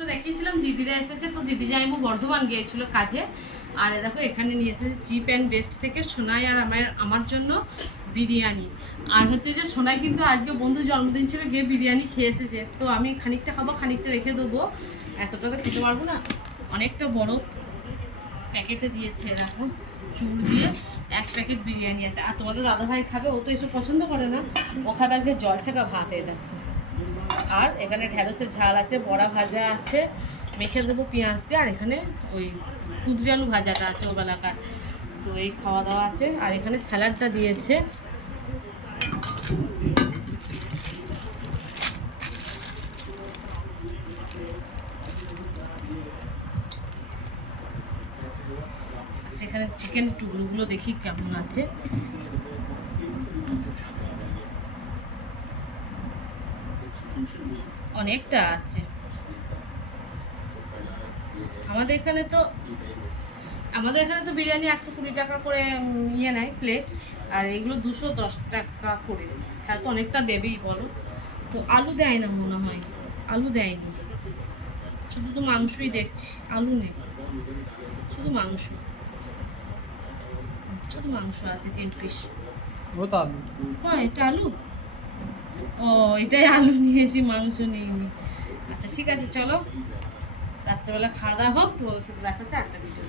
দেখিয়েছিলাম দিদিরা এসেছে, তো দিদি জাইমু বর্ধমান গিয়েছিল কাজে। আর দেখো এখানে নিয়ে এসেছে চিপ অ্যান্ড বেস্ট থেকে সোনাই আর আমার জন্য বিরিয়ানি। আর হচ্ছে যে সোনাই কিন্তু আজকে বন্ধুর জন্মদিন ছিল, গিয়ে বিরিয়ানি খেয়ে এসেছে। তো আমি খানিকটা খাবো, খানিকটা রেখে দেবো, এতটা তো খেতে পারবো না। অনেকটা বড় প্যাকেটে দিয়েছে এরকম চুর দিয়ে, এক প্যাকেট বিরিয়ানি আছে। আর তোমাদের দাদাভাই খাবে, ও তো এসব পছন্দ করে না, ও খাবে আজকে জল ছাকা ভাত। দেখো, আর এখানে ঢ্যাঁড়সের ঝাল আছে, বড়া ভাজা আছে, মেখে দেবো পেঁয়াজ দিয়ে। আর এখানে ওই কুদরি আলু ভাজাটা আছে ওবেলাকার। তো এই খাওয়া দাওয়া আছে। আর এখানে স্যালাডটা দিয়েছে। আচ্ছা, এখানে চিকেন টুকরোগুলো দেখি কেমন আছে। অনেকটা আছে। আমাদের এখানে তো বিরিয়ানি 120 টাকা করে নেয় প্লেট, আর এগুলো 210 টাকা করে। তাহলে তো অনেকটা দেবেই বলো। তো আলু দেয় না মনে হয়, আলু দেয়নি, শুধু তো মাংসই দেখছি, আলু নেই, শুধু মাংস আছে 3 পিস। হ্যাঁ, এটা আলু। ও, এটাই আলু নিয়েছি, মাংস নেইনি। আচ্ছা ঠিক আছে, চলো রাত্রেবেলা খাওয়া দাওয়া হোক, তোমাদের সাথে দেখা হচ্ছে একটা ভিডিও।